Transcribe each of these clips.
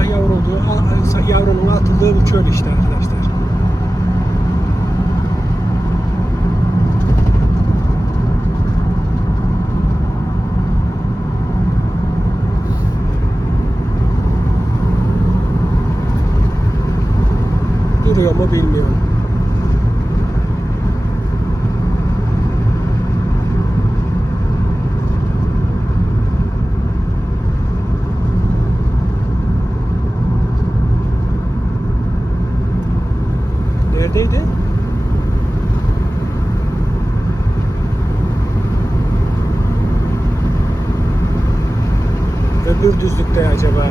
sabah yavrulduğu, yavrunun atıldığı bu çöl işte arkadaşlar. Duruyor mu bilmiyorum. Neredeydi? Öbür düzlükte acaba?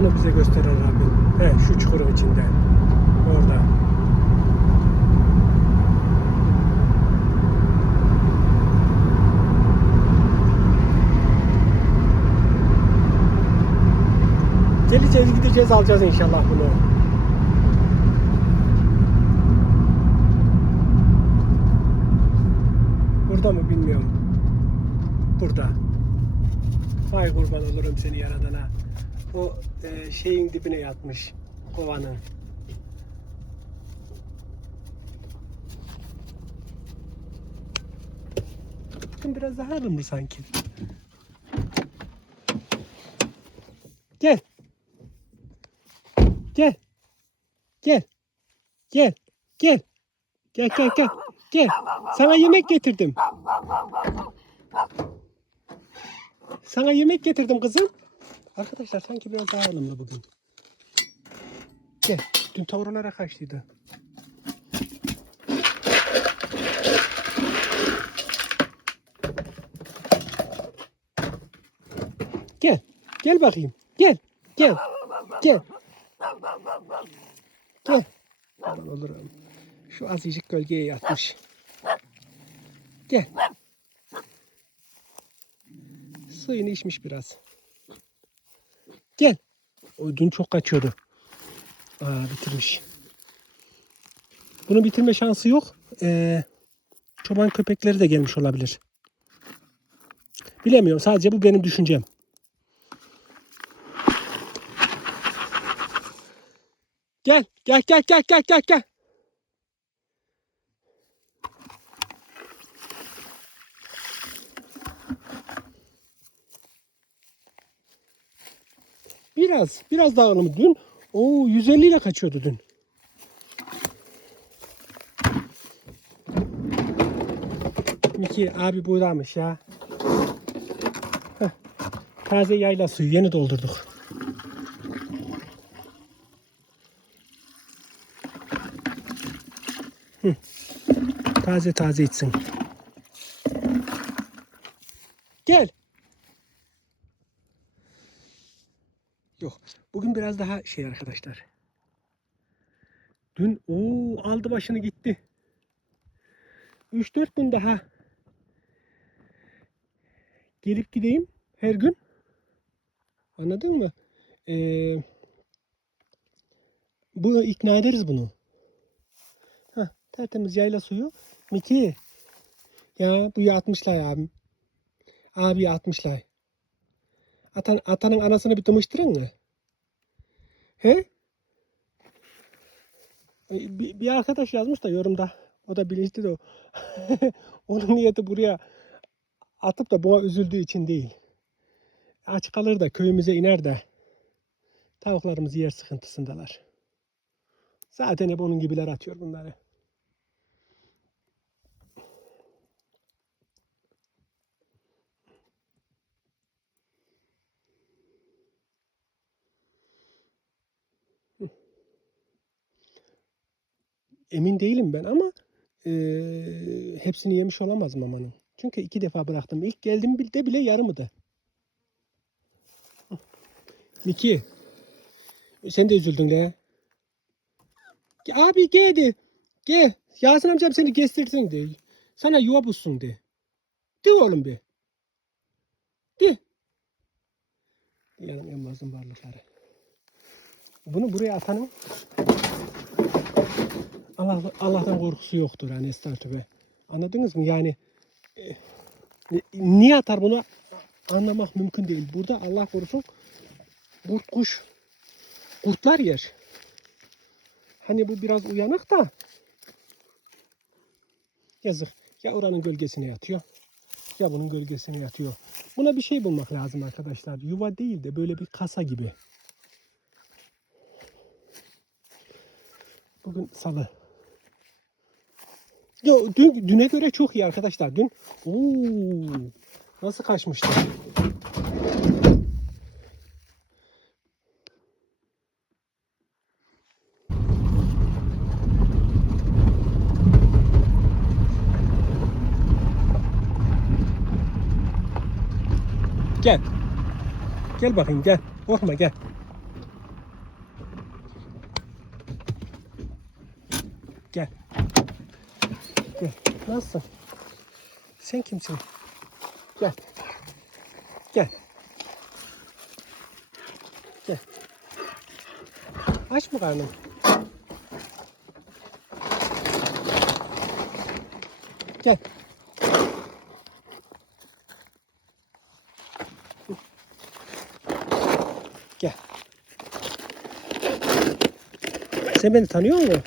Onu bize gösteren Rabbim. He, şu çukurun içinde. Orada. Geleceğiz gideceğiz alacağız inşallah bunu. Burada mı bilmiyorum. Burada. Vay kurban olurum seni yaradana. O e, şeyin dibine yatmış. Kovanın. Bakın biraz daha ılımlı sanki. Gel. Gel. Gel. Gel. Gel. Gel gel gel. Gel. Sana yemek getirdim. Sana yemek getirdim kızım. Arkadaşlar sanki biraz daha ılımlı bugün. Gel. Dün tavrolara kaçtıydı. Gel. Gel bakayım. Gel. Gel. Gel. Gel. Aman olurum. Şu azıcık gölgeye yatmış. Gel. Suyunu içmiş biraz. Gel. O dün çok kaçıyordu. Aa bitirmiş. Bunu bitirme şansı yok. Ee, çoban köpekleri de gelmiş olabilir. Bilemiyorum. Sadece bu benim düşüncem. Gel. Gel gel gel gel gel gel. Biraz, biraz daha ılımlı. Dün o 150 ile kaçıyordu dün. Miki abi buradaymış ya. Heh. Taze yayla suyu yeni doldurduk. Taze taze içsin. Gel. Yok. Bugün biraz daha şey arkadaşlar. Dün o aldı başını gitti. 3-4 gün daha gelip gideyim her gün. Anladın mı? Ee, bu ikna ederiz bunu. Tertemiz yayla suyu. Miki. Ya bu 60 lay abim. Abi 60 lay. Atan, atanın anasını bir tımıştırın mı? He? Bir, bir arkadaş yazmış da yorumda. O da bilinçli de o. Onun niyeti buraya atıp da buna üzüldüğü için değil. Aç kalır da köyümüze iner de tavuklarımız yer sıkıntısındalar. Zaten hep onun gibiler atıyor bunları. Emin değilim ben ama eee, hepsini yemiş olamaz mamanın. Çünkü iki defa bıraktım. İlk geldim de bile yarımıydı. Miki. Sen de üzüldün de. Abi gel de. Gel. Yasin amcam seni kestirsin de. Sana yuva bulsun de. De oğlum be. De. Dünyanın en varlıkları. Bunu buraya atanın Allah, Allah'tan korkusu yoktur hani estağfurullah. Anladınız mı? Yani e, niye atar bunu anlamak mümkün değil. Burada Allah korusun kurt kuş kurtlar yer. Hani bu biraz uyanık da yazık. Ya oranın gölgesine yatıyor ya bunun gölgesine yatıyor. Buna bir şey bulmak lazım arkadaşlar. Yuva değil de böyle bir kasa gibi. Bugün salı. Yo, dün, düne göre çok iyi arkadaşlar. Dün Oo, nasıl kaçmıştı? Gel. Gel bakayım gel. Korkma. Gel. Gel. Nasılsın? Sen kimsin? Gel. Gel. Gel. Aç mı karnın? Gel. Gel. Sen beni tanıyor musun?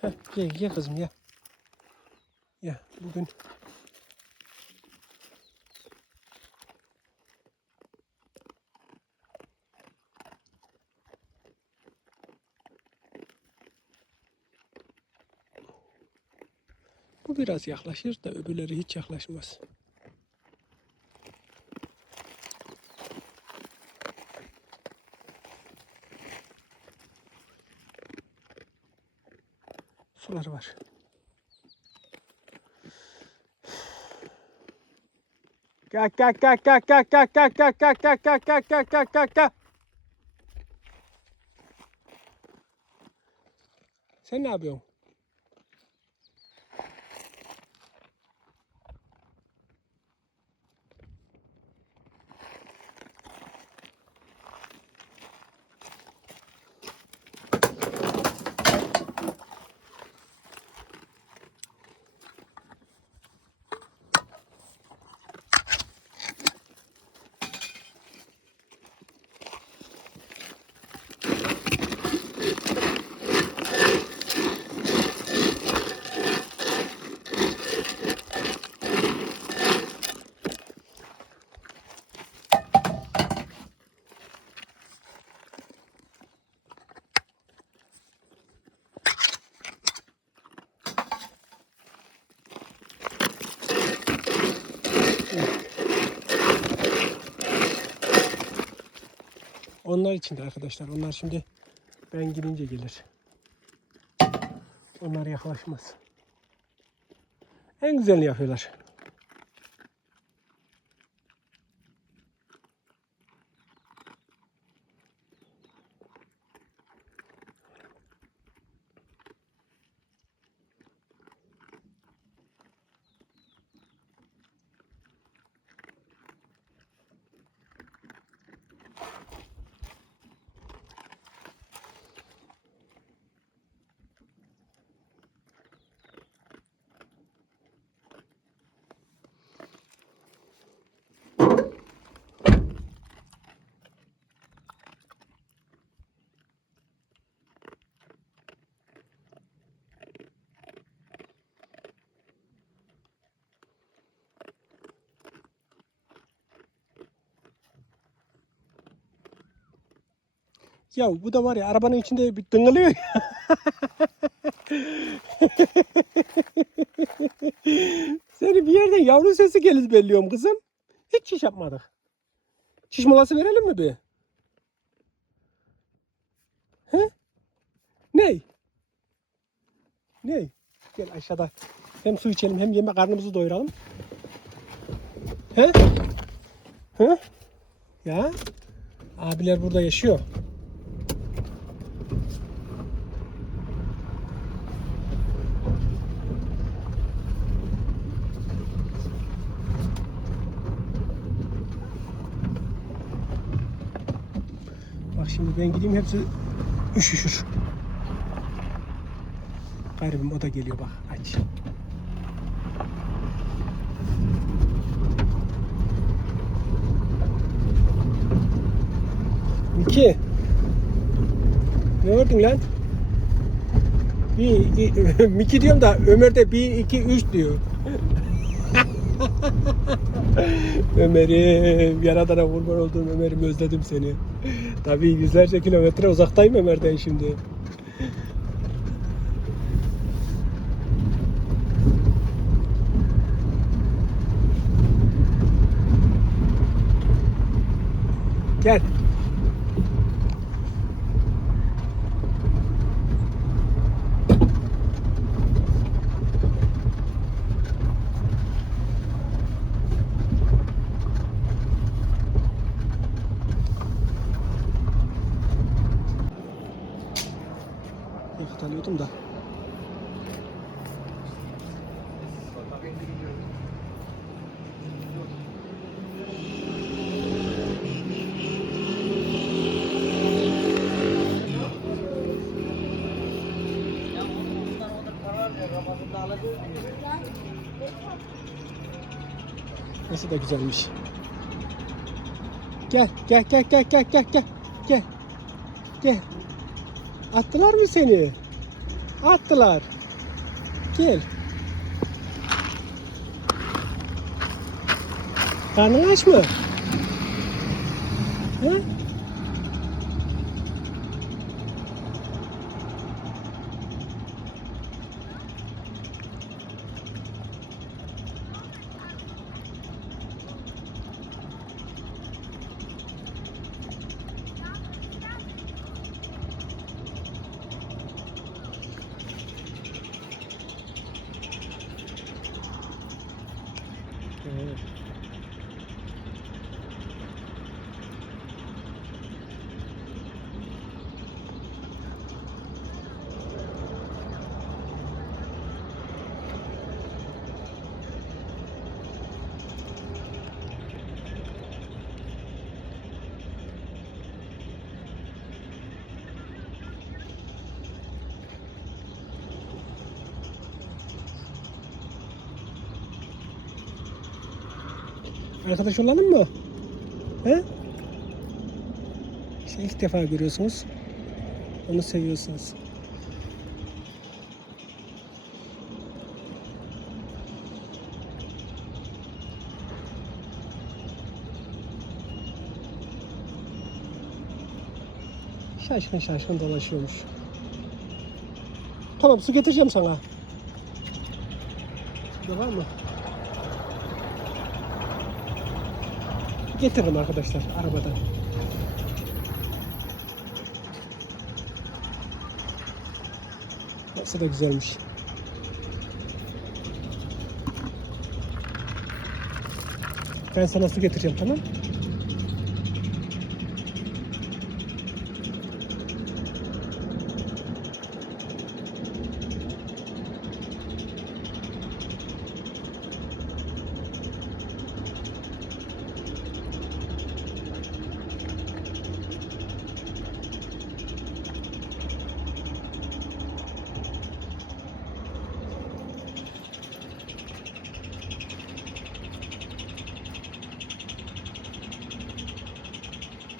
Hı. Ye, ye kızım ye. Ye bugün Bu biraz yaklaşır da öbürleri hiç yaklaşmaz. Suları var. Gel gel gel gel gel gel gel gel gel gel gel gel gel gel gel gel. Sen ne yapıyorsun? Onlar için de arkadaşlar. Onlar şimdi ben gidince gelir. Onlar yaklaşmaz. En güzelini yapıyorlar. Ya bu da var ya arabanın içinde bir dıngılıyor ya. Seni bir yerden yavru sesi gelir belliyorum kızım. Hiç çiş yapmadık. Çiş molası verelim mi bir? He? Ney? Ney? Gel aşağıda. Hem su içelim hem yemek karnımızı doyuralım. He? He? Ya? Abiler burada yaşıyor. Şimdi ben gideyim hepsi üşüşür. Garibim o da geliyor bak aç. Miki. Ne gördün lan? Bir, i- Miki diyorum da Ömer de bir, iki, üç diyor. Ömer'im, yaradana kurban olduğum Ömer'im özledim seni. Tabii yüzlerce kilometre uzaktayım Ömer'den şimdi. Gel. Burası da güzelmiş. Gel, gel, gel, gel, gel, gel, gel. Gel. Gel. Attılar mı seni? Attılar. Gel. Karnın aç mı? He? Arkadaş olalım mı? He? İşte ilk defa görüyorsunuz. Onu seviyorsunuz. Şaşkın şaşkın dolaşıyormuş. Tamam su getireceğim sana. Var mı? Getiririm arkadaşlar arabadan. Nasıl da güzelmiş. Ben sana su getireceğim tamam?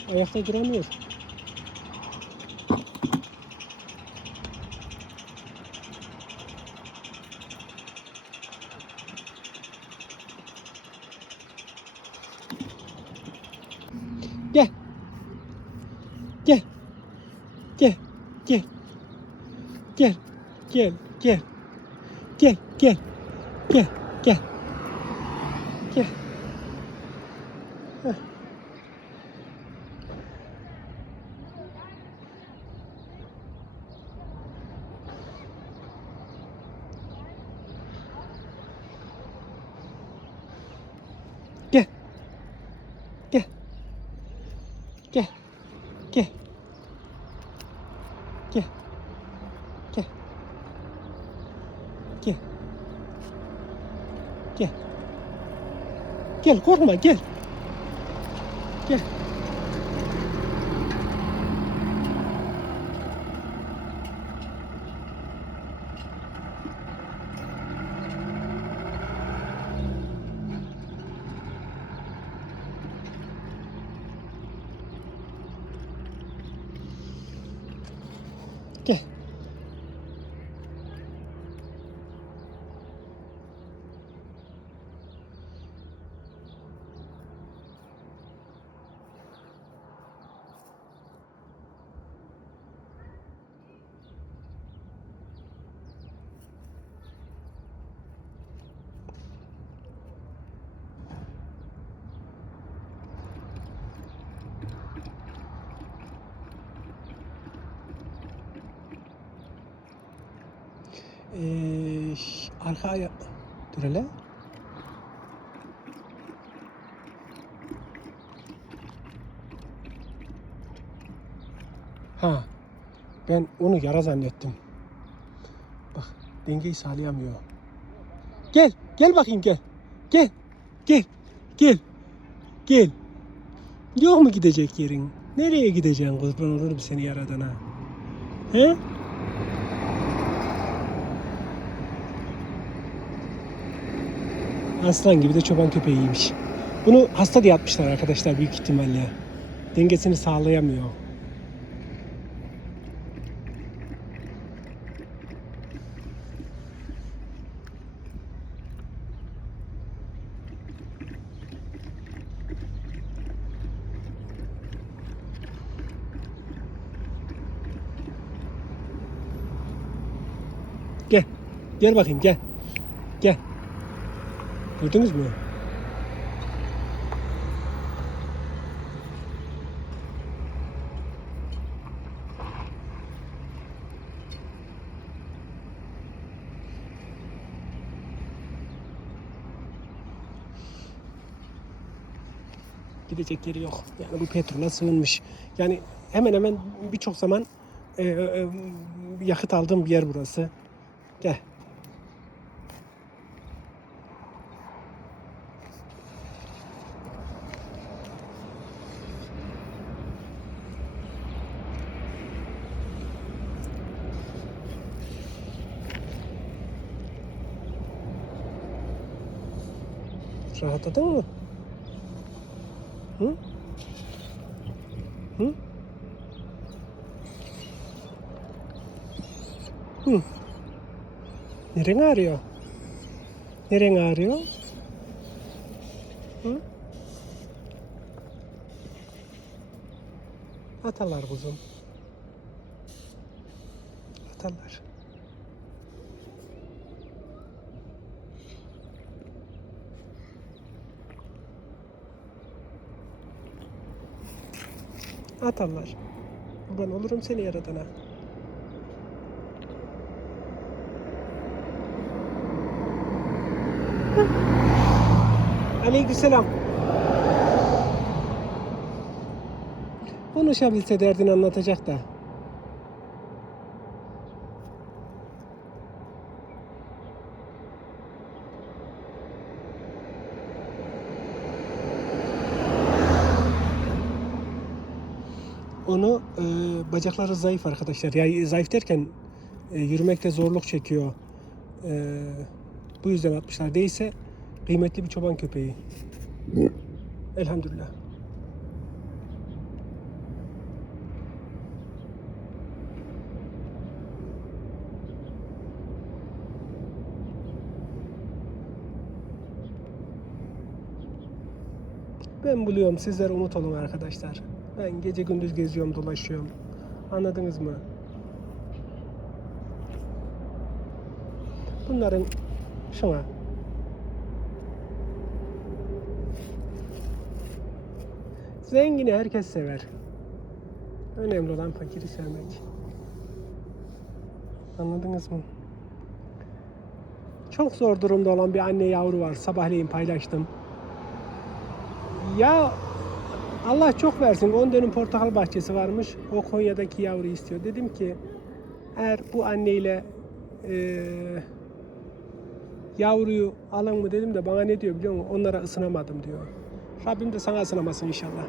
Ayakta duramıyor. Gel. Gel. Gel. Gel. Gel. Gel. Gel. Gel. Gel. Gel. Gel. Gel. Korkma gel. Gel. Ee, arka aya... Dur hele. Ha. Ben onu yara zannettim. Bak dengeyi sağlayamıyor. Gel. Gel bakayım gel. Gel. Gel. Gel. Gel. Yok mu gidecek yerin? Nereye gideceksin kurban olurum seni yaradana? He? Aslan gibi de çoban köpeğiymiş. Bunu hasta diye atmışlar arkadaşlar büyük ihtimalle. Dengesini sağlayamıyor. Gel. Gel bakayım gel. Gördünüz mü? Gidecek yeri yok. Yani bu petrola sığınmış. Yani hemen hemen birçok zaman e, e, yakıt aldığım bir yer burası. Gel. Rahatladın mı? Hı? Hı? Hı. Neren ağrıyor? Neren ağrıyor? Hı? Atarlar kuzum. Atarlar. Atarlar. Ben olurum seni yaradana. Aleykümselam. Konuşabilse derdini anlatacak da. Onu e, bacakları zayıf arkadaşlar. Yani zayıf derken e, yürümekte zorluk çekiyor. E, bu yüzden atmışlar. Değilse kıymetli bir çoban köpeği. Elhamdülillah. Ben buluyorum. Sizler umut olun arkadaşlar. Ben gece gündüz geziyorum, dolaşıyorum. Anladınız mı? Bunların şuna Zengini herkes sever. Önemli olan fakiri sevmek. Anladınız mı? Çok zor durumda olan bir anne yavru var. Sabahleyin paylaştım. Ya Allah çok versin. 10 dönüm portakal bahçesi varmış. O Konya'daki yavru istiyor. Dedim ki eğer bu anneyle eee yavruyu alın mı dedim de bana ne diyor biliyor musun? Onlara ısınamadım diyor. Rabbim de sana ısınamasın inşallah.